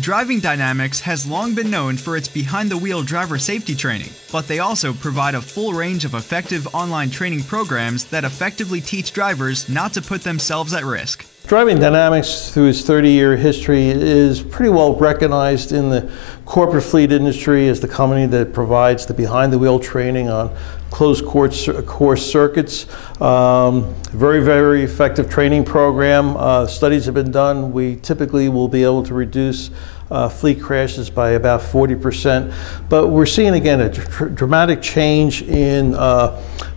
Driving Dynamics has long been known for its behind-the-wheel driver safety training, but they also provide a full range of effective online training programs that effectively teach drivers not to put themselves at risk. Driving Dynamics, through its 30-year history, is pretty well recognized in the corporate fleet industry as the company that provides the behind-the-wheel training on closed course circuits. Very, very effective training program. Studies have been done. We typically will be able to reduce fleet crashes by about 40%. But we're seeing, again, a dramatic change in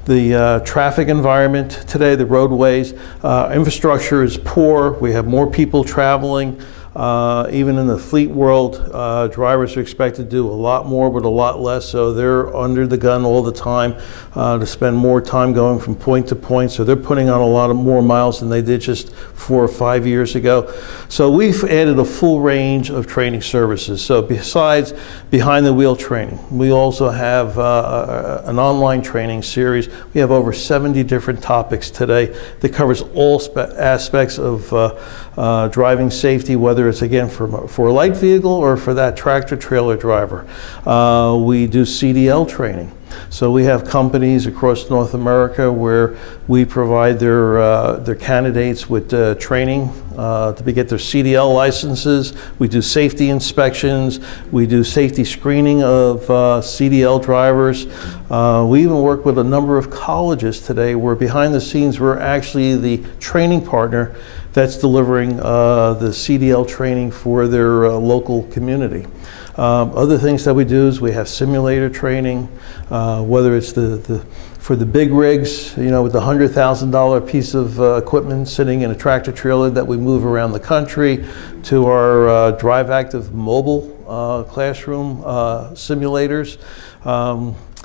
the traffic environment today, the roadways. Infrastructure is poor. We have more people traveling. Even in the fleet world, drivers are expected to do a lot more with a lot less, so they're under the gun all the time to spend more time going from point to point, so they're putting on a lot of more miles than they did just 4 or 5 years ago. So we've added a full range of training services. So besides behind-the-wheel training, we also have an online training series. We have over 70 different topics today that covers all aspects of driving safety, whether it's, again, for a light vehicle or for that tractor-trailer driver. We do CDL training. So we have companies across North America where we provide their candidates with training to get their CDL licenses. We do safety inspections. We do safety screening of CDL drivers. We even work with a number of colleges today where behind the scenes we're actually the training partner that's delivering the CDL training for their local community. Other things that we do is we have simulator training, whether it's for the big rigs, you know, with the $100,000 piece of equipment sitting in a tractor trailer that we move around the country, to our Drive Active mobile classroom simulators.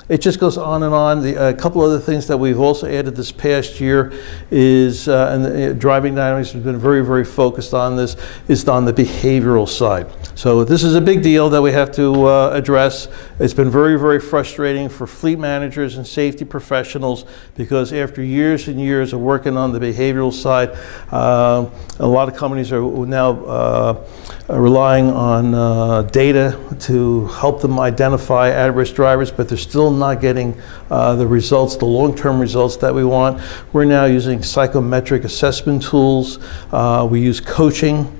It just goes on and on. A couple other things that we've also added this past year is, and Driving Dynamics has been very, very focused on this, is on the behavioral side. So this is a big deal that we have to address. It's been very, very frustrating for fleet managers and safety professionals because after years and years of working on the behavioral side, a lot of companies are now relying on data to help them identify at-risk drivers, but they're still not getting the results, the long-term results that we want. We're now using psychometric assessment tools. We use coaching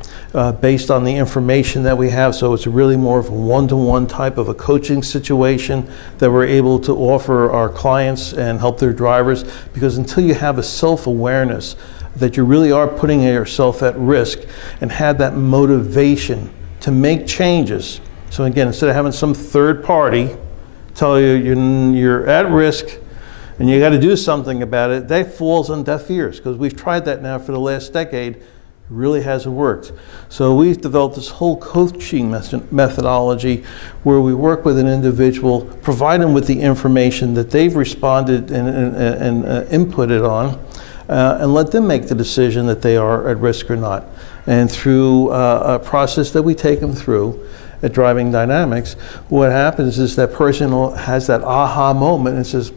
based on the information that we have, so it's really more of a one-to-one type of a coaching situation that we're able to offer our clients and help their drivers, because until you have a self-awareness that you really are putting yourself at risk and have that motivation to make changes. So again, instead of having some third party tell you you're at risk and you got to do something about it, that falls on deaf ears, because we've tried that now for the last decade. It really hasn't worked. So we've developed this whole coaching methodology where we work with an individual, provide them with the information that they've responded and inputted on, and let them make the decision that they are at risk or not. And through a process that we take them through at Driving Dynamics, what happens is that person has that aha moment and says,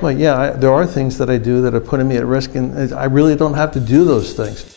well, yeah, there are things that I do that are putting me at risk, and I really don't have to do those things.